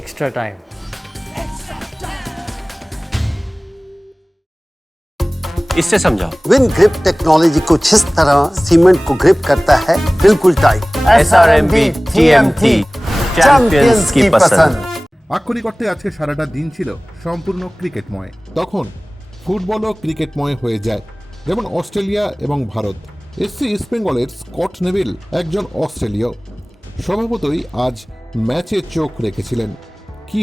extra time. इससे समझाओ। Win grip technology कुछ इस तरह सीमेंट को ग्रिप करता है बिल्कुल टाइट। SRMB TMT চ্যাম্পিয়ন্স की पसंद। আক্ষরিক অর্থে আজকে সারাটা দিন ছিল সম্পূর্ণ ক্রিকেটময়। তখন ফুটবলও ক্রিকেটময় হয়ে যায়, যেমন অস্ট্রেলিয়া এবং ভারত। এসসি ইস্টবেঙ্গলের স্কট নেভিল একজন অস্ট্রেলীয়। স্বভাবতই আজ ম্যাচে চোখ রেখেছিলেন। কি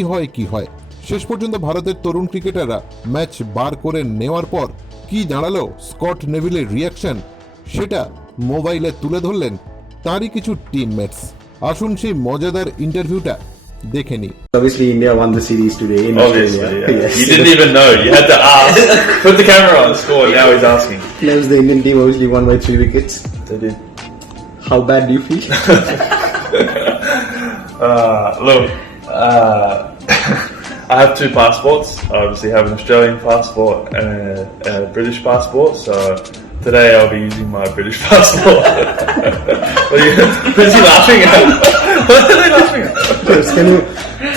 হয় শেষ পর্যন্ত ভারতের তরুণ ক্রিকেটাররা ম্যাচ বার করে নেওয়ার পর কি দাঁড়ালো স্কট নেভিলের রিয়াকশন, সেটা মোবাইলে তুলে ধরলেন তারই কিছু টিমমেটস। আসুন সেই মজাদার ইন্টারভিউটা দেখে নি। Obviously, India won the series today in Obviously, Australia. yeah. Yes. You didn't even know. You had to ask. Put the camera on, score. Now he's asking. That was the Indian team obviously won by 3 wickets. They did. How bad do you feel? Look, I have 2 passports. I obviously have an Australian passport and a British passport. So today I'll be using my British passport. What are you busy laughing at? What are they laughing at? Yes,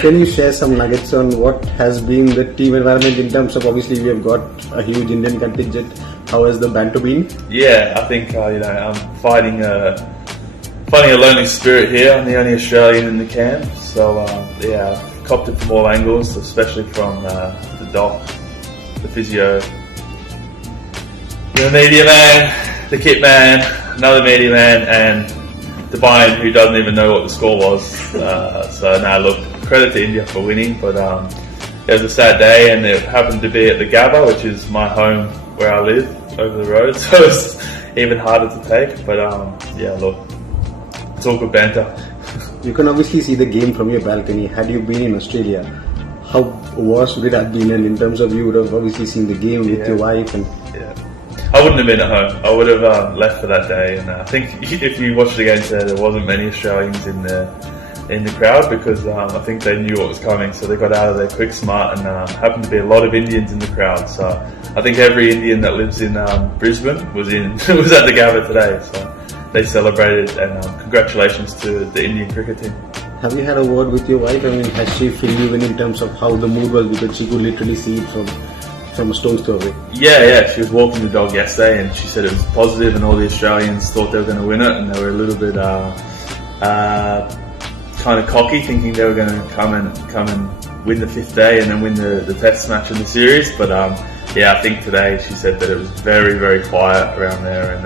can you share some nuggets on what has been the team environment in terms of, obviously we have got a huge Indian contingent. How has the banter been? Yeah, I think I'm fighting a learning spirit here. I'm the only Australian in the camp, so I've copped it from all angles, especially from the doc, the physio, the media man, the kit man, another media man, and the Bayern, who doesn't even know what the score was. So now, look, credit to India for winning, but it was a sad day, and it happened to be at the Gabba, which is my home where I live over the road, so it's even harder to take. But look, it's all good banter. You can obviously see the game from your balcony. Had you been in Australia, how worse would it have been? And in terms of, you would have obviously seen the game with your wife and... I wouldn't have been at home. I would have left for that day, and I think if you watched the game today, there wasn't many Australians in the crowd because I think they knew what was coming, so they got out of there quick, smart, and happened to be a lot of Indians in the crowd. So I think every Indian that lives in Brisbane was at the Gabba today. So they celebrated, and congratulations to the Indian cricket team. Have you had a word with your wife? I mean, has she filled you in terms of how the mood was, because she could literally see it from a stone's throw away? Yeah. She was walking the dog yesterday, and she said it was positive, and all the Australians thought they were going to win it, and they were a little bit kind of cocky, thinking they were going to come and win the 5th day and then win the Test match in the series. But I think today she said that it was very, very quiet around there, and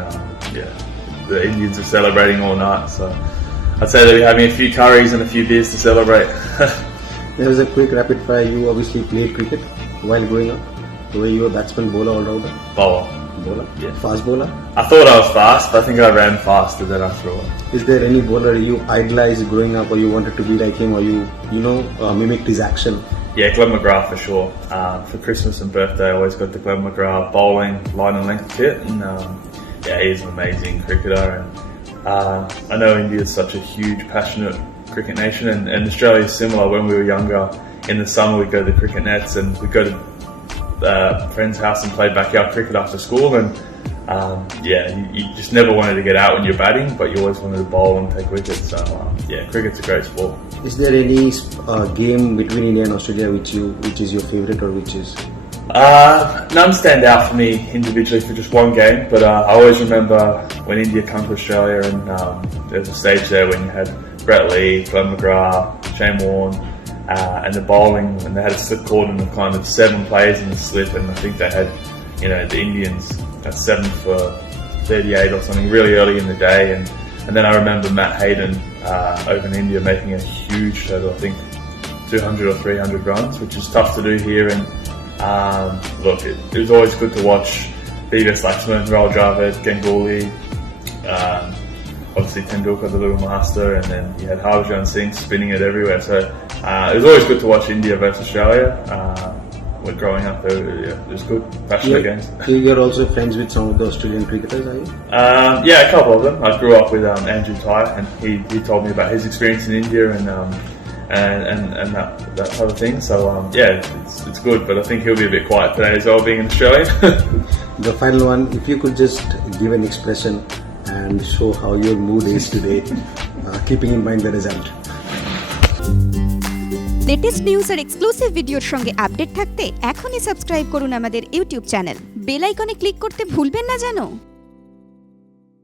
the Indians are celebrating all night. So I'd say they'll be having a few curries and a few beers to celebrate. There was a quick rapid fire. You obviously played cricket while growing up. Were you a batsman, bowler, all-rounder? Bowler. Yeah. Fast bowler? I thought I was fast, but I think I ran faster than I threw it. Is there any bowler you idolized growing up, or you wanted to be like him, or you mimicked his action? Yeah, Glenn McGrath for sure. For Christmas and birthday, I always got the Glenn McGrath bowling line and length kit, and he's an amazing cricketer. And I know India is such a huge, passionate cricket nation, and Australia is similar. When we were younger, in the summer we'd go to the cricket nets, and we'd go to friend's house and play backyard cricket after school, and you just never wanted to get out when you're batting, but you always wanted to bowl and take wickets. So cricket's a great sport. Is there any game between India and Australia which is your favourite, or which is? None stand out for me individually for just one game, but I always remember when India came to Australia, and there was a stage there when you had Brett Lee, Glenn McGrath, Shane Warne, and the bowling, and they had a slip cordon of kind of 7 players in the slip, and I think they had, the Indians at 7 for 38 or something really early in the day, and then I remember Matt Hayden over in India making a huge total, I think 200 or 300 runs, which is tough to do here, and look, it was always good to watch Vikas Laxman, Rahul Dravid, Ganguly, obviously Tendulkar, the little master, and then you had Harbhajan Singh spinning it everywhere. So it was always good to watch India versus Australia. When growing up, it was good, passionate games. You're also friends with some of the Australian cricketers, are you? A couple of them. I grew up with Andrew Ty, and he told me about his experience in India and that type of thing. So it's good, but I think he'll be a bit quiet today as well, being in Australia. The final one, if you could just give an expression and show how your mood is today, keeping in mind the result. Latest news আর exclusive ভিডিওর সঙ্গে update থাকতে এখনই subscribe করুন আমাদের YouTube channel. Bell আইকনে click করতে ভুলবেন না যেন।